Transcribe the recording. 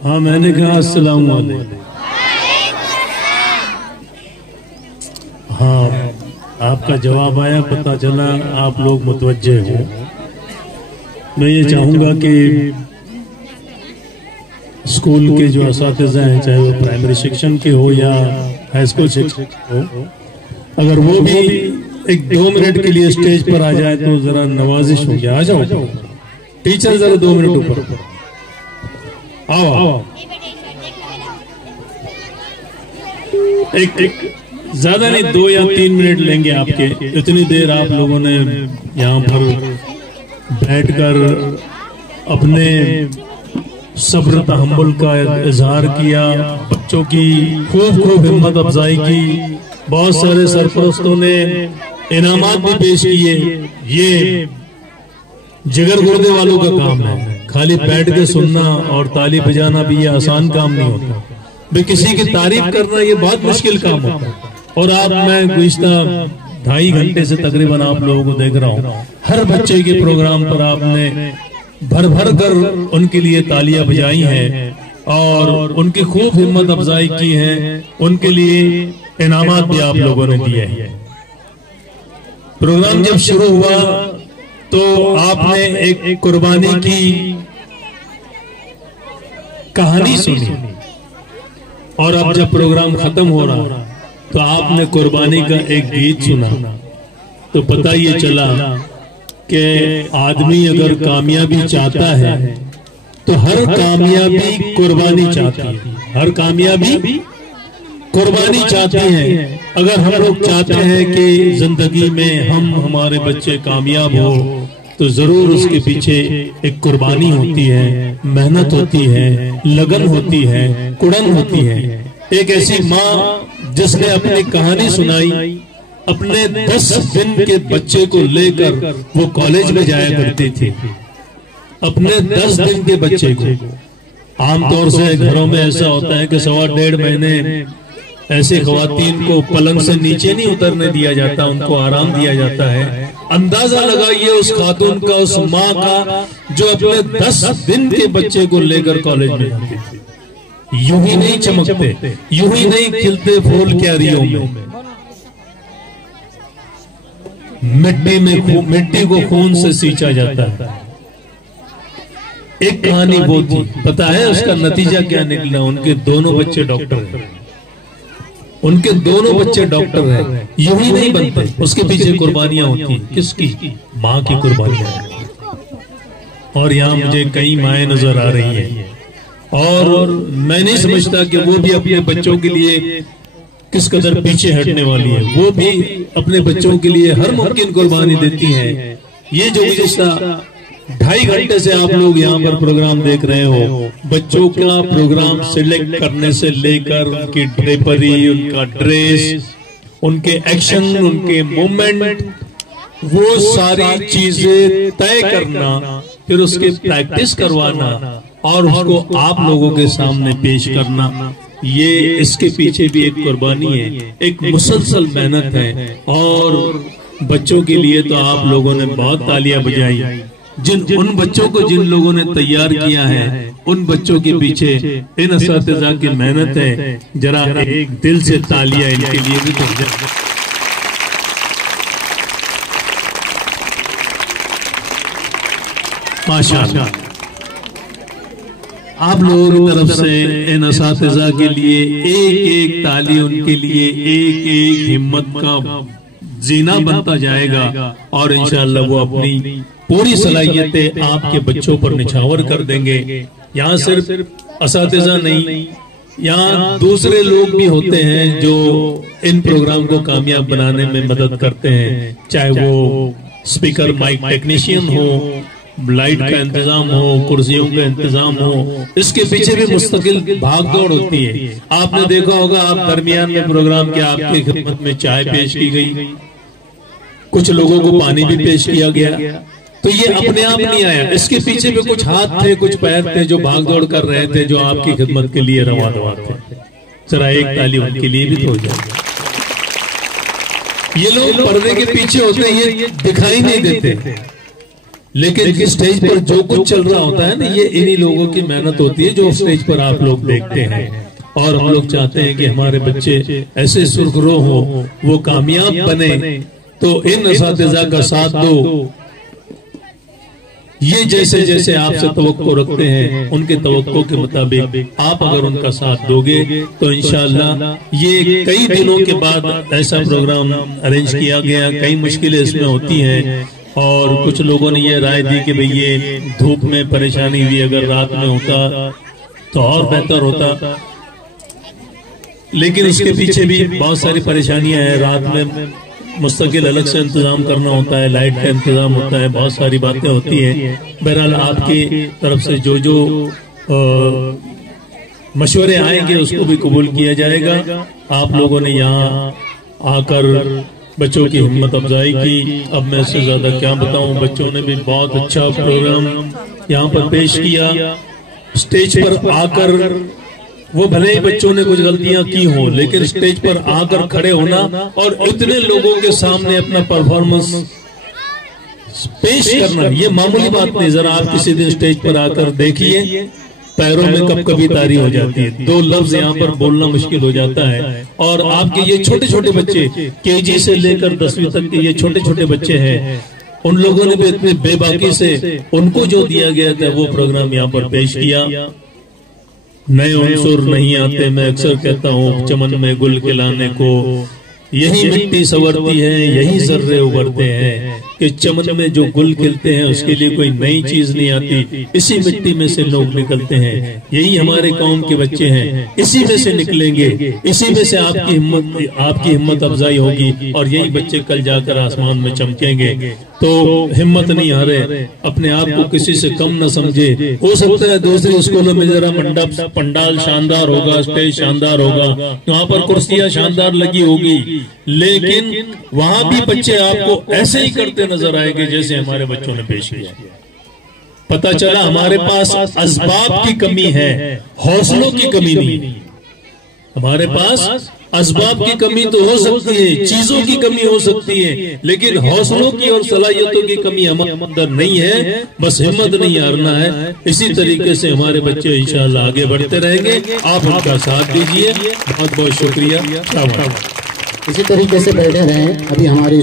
हाँ, मैंने कहा अस्सलाम वालेकुम। हाँ, आपका जवाब आया, पता चला आप लोग मुतवज्जे हो। मैं ये चाहूँगा कि स्कूल के जो असातिज़ा हैं, चाहे वो प्राइमरी शिक्षण के हो या हाई स्कूल शिक्षक हो, अगर वो भी एक 2 मिनट के लिए स्टेज पर आ जाए तो जरा नवाजिश हो गया। आ जाओ टीचर, जरा 2 मिनट ऊपर आओ। एक ज्यादा नहीं, 2 या 3 मिनट लेंगे आपके। इतनी देर आप लोगों ने यहाँ पर बैठकर अपने सब्र तहम्मुल का इजहार किया, बच्चों की खूब हिम्मत अफजाई की, बहुत सारे सरपरस्तों ने इनामात भी पेश किए। ये जिगर गुर्दे वालों का काम है, खाली बैठ के सुनना और ताली बजाना भी ये आसान काम नहीं होता। भी किसी की तारीफ करना ये बहुत मुश्किल काम होता है। और आप, मैं गुज़िश्ता 2.5 घंटे से तकरीबन आप लोगों को देख रहा हूँ, हर बच्चे के प्रोग्राम पर आपने भर कर उनके लिए तालियां बजाई हैं और उनकी खूब हिम्मत अफजाई की है। उनके लिए इनामात भी आप लोगों ने दिए हैं। प्रोग्राम जब शुरू हुआ तो आपने एक कुर्बानी की कहानी सुनी, और अब जब प्रोग्राम खत्म हो रहा तो आपने कुर्बानी का एक गीत सुना। तो पता ये चला कि आदमी अगर कामयाबी चाहता है तो हर कामयाबी कुर्बानी चाहती है, हर कामयाबी कुर्बानी चाहते हैं। अगर हम लोग चाहते हैं कि जिंदगी में हमारे बच्चे कामयाब हो तो जरूर उसके पीछे एक कुर्बानी होती है, मेहनत होती है, लगन होती है, कुड़न होती है। एक ऐसी माँ जिसने अपनी कहानी सुनाई, अपने 10 दिन के बच्चे को लेकर वो कॉलेज में जाया करती थी, अपने 10 दिन के बच्चे को। आमतौर से घरों में ऐसा होता है कि 1.5 महीने ऐसे ख्वातीन को पलंग से नीचे नहीं उतरने दिया जाता, उनको आराम दिया जाता है। अंदाजा लगाइए उस खातून का, उस माँ का जो अपने 10 दिन के बच्चे को लेकर कॉलेज में जाती थी। यूं ही नहीं चमकते, यूं ही नहीं खिलते फूल क्यारियों में, मिट्टी को खून से सींचा जाता है। एक कहानी वो थी, पता है उसका नतीजा क्या निकला? उनके दोनों बच्चे डॉक्टर हैं, उनके दोनों बच्चे डॉक्टर हैं। यूं ही नहीं बनते, उसके पीछे कुर्बानियां होती हैं। किसकी? माँ की कुर्बानियां। और यहाँ मुझे कई माएँ नजर आ रही हैं, और मैं नहीं समझता कि वो भी अपने बच्चों के लिए किस कदर पीछे हटने वाली है। वो भी अपने बच्चों के लिए हर मुमकिन कुर्बानी देती हैं। ये जो गुज़िश्ता 2.5 घंटे से आप लोग यहाँ पर प्रोग्राम देख रहे हो, बच्चों का प्रोग्राम सिलेक्ट करने से लेकर उनकी ड्रेपरी, उनका ड्रेस, उनके एक्शन, उनके मूवमेंट, वो सारी चीजें तय करना, फिर उसकी प्रैक्टिस करवाना और उसको आप लोगों के सामने पेश करना, ये इसके पीछे भी एक कुर्बानी है, एक मुसलसल मेहनत है। और बच्चों के लिए तो आप लोगों ने बहुत तालियां बजाई। उन बच्चों को जिन लोगों ने तैयार किया है, उन बच्चों के पीछे इन असातिज़ा की मेहनत है। जरा एक दिल से तालियां इनके लिए भी तो। माशाअल्लाह, आप लोगों की तरफ से इन असातिज़ा के लिए एक ताली, उनके लिए एक हिम्मत का जीना बनता जाएगा। और इंशाअल्लाह वो अपनी पूरी सलाहियतें आपके बच्चों पर निछावर कर देंगे। यहाँ सिर्फ असातिज़ा नहीं, यहाँ दूसरे लोग भी होते हैं जो इन प्रोग्राम को कामयाब बनाने में मदद करते हैं, चाहे वो स्पीकर, माइक टेक्नीशियन हो, लाइट का इंतजाम हो, कुर्सियों का इंतजाम हो, इसके पीछे भी मुस्तकिल भाग दौड़ होती है। आपने देखा होगा, आप दरमियान में प्रोग्राम के आपकी खिदमत में चाय पेश की गई, कुछ लोगों को पानी भी पेश किया गया। तो ये अपने आप नहीं आया, इसके पीछे भी कुछ हाथ थे, कुछ पैर थे जो भाग दौड़ कर रहे थे, जो आपकी खिदमत के लिए रवा दवा थे। जरा एक ताली उनके लिए भी तो हो जाए। ये लोग पर्दे के पीछे होते हैं, ये दिखाई नहीं देते, लेकिन स्टेज पर जो कुछ चल रहा होता है ना, ये इन्हीं लोगों की मेहनत होती है जो स्टेज पर आप लोग देखते हैं। और हम लोग चाहते हैं कि हमारे बच्चे ऐसे सुरखरू हो, वो कामयाब बने। तो इन असातिज़ा का साथ दो। ये जैसे जैसे आपसे तवक्को रखते हैं, उनके तवक्को के मुताबिक आप अगर उनका साथ दोगे तो इंशाअल्लाह ये कई दिनों के बाद ऐसा प्रोग्राम अरेंज किया गया। कई मुश्किलें इसमें होती हैं और कुछ लोगों ने ये राय दी कि भाई ये धूप में परेशानी हुई, अगर रात में होता तो और बेहतर होता। लेकिन इसके पीछे भी बहुत सारी परेशानियां हैं। रात में मुस्तकिल अलग से इंतजाम करना होता है, लाइट का इंतजाम होता है, बहुत सारी बातें होती हैं। बहरहाल आपकी तरफ से जो जो मशवरे आएंगे उसको भी कबूल किया जाएगा। आप लोगों ने यहाँ आकर बच्चों की हिम्मत अफजाई की। अब मैं इससे ज्यादा क्या बताऊं, बच्चों ने भी बहुत अच्छा प्रोग्राम यहाँ पर पेश किया। स्टेज पर आकर वो भले ही बच्चों ने कुछ गलतियां की हो, लेकिन स्टेज पर आकर खड़े होना और इतने लोगों के सामने अपना परफॉर्मेंस पेश करना, ये मामूली बात नहीं। जरा आप किसी दिन स्टेज पर आकर देखिए, पैरों में कब कभी तारी हो जाती है, दो लफ्ज यहाँ पर बोलना मुश्किल हो जाता है। और आपके ये छोटे छोटे बच्चे, केजी से लेकर 10वीं तक के ये छोटे छोटे बच्चे हैं, उन लोगों ने भी इतने बेबाकी से उनको जो दिया गया था वो प्रोग्राम यहाँ पर पेश किया। नए अंसुर नहीं आते, मैं अक्सर कहता हूँ चमन में गुल खिलाने को, यही मिट्टी संवरती है, यही जर्रे उभरते हैं। कि चमन में जो गुल खिलते हैं उसके लिए कोई नई चीज नहीं आती, इसी मिट्टी में से लोग निकलते हैं। यही हमारे कौम के बच्चे हैं, इसी में से निकलेंगे, इसी में से आपकी हिम्मत अफजाई होगी और यही बच्चे कल जाकर आसमान में चमकेंगे। तो हिम्मत नहीं हारे, अपने आप को किसी से कम न समझे। हो सकता है दूसरे स्कूलों में जरा मंडप पंडाल शानदार होगा, स्टेज शानदार होगा, वहां पर कुर्सियां शानदार लगी होगी, लेकिन वहां भी बच्चे आपको ऐसे ही करते नजर आएंगे जैसे हमारे बच्चों ने पेश किया। पता चला हमारे पास असबाब की कमी है, हौसलों की कमी नहीं। हमारे पास असबाब की कमी तो हो सकती है, चीजों की कमी हो सकती है, लेकिन हौसलों की और सलाहियतों की कमी हमारे अंदर नहीं है। बस हिम्मत नहीं हारना है। इसी तरीके से हमारे बच्चे इंशाअल्लाह आगे बढ़ते रहेंगे। आप उनका साथ दीजिए। बहुत बहुत शुक्रिया। इसी तरीके से बैठे रहें। अभी हमारी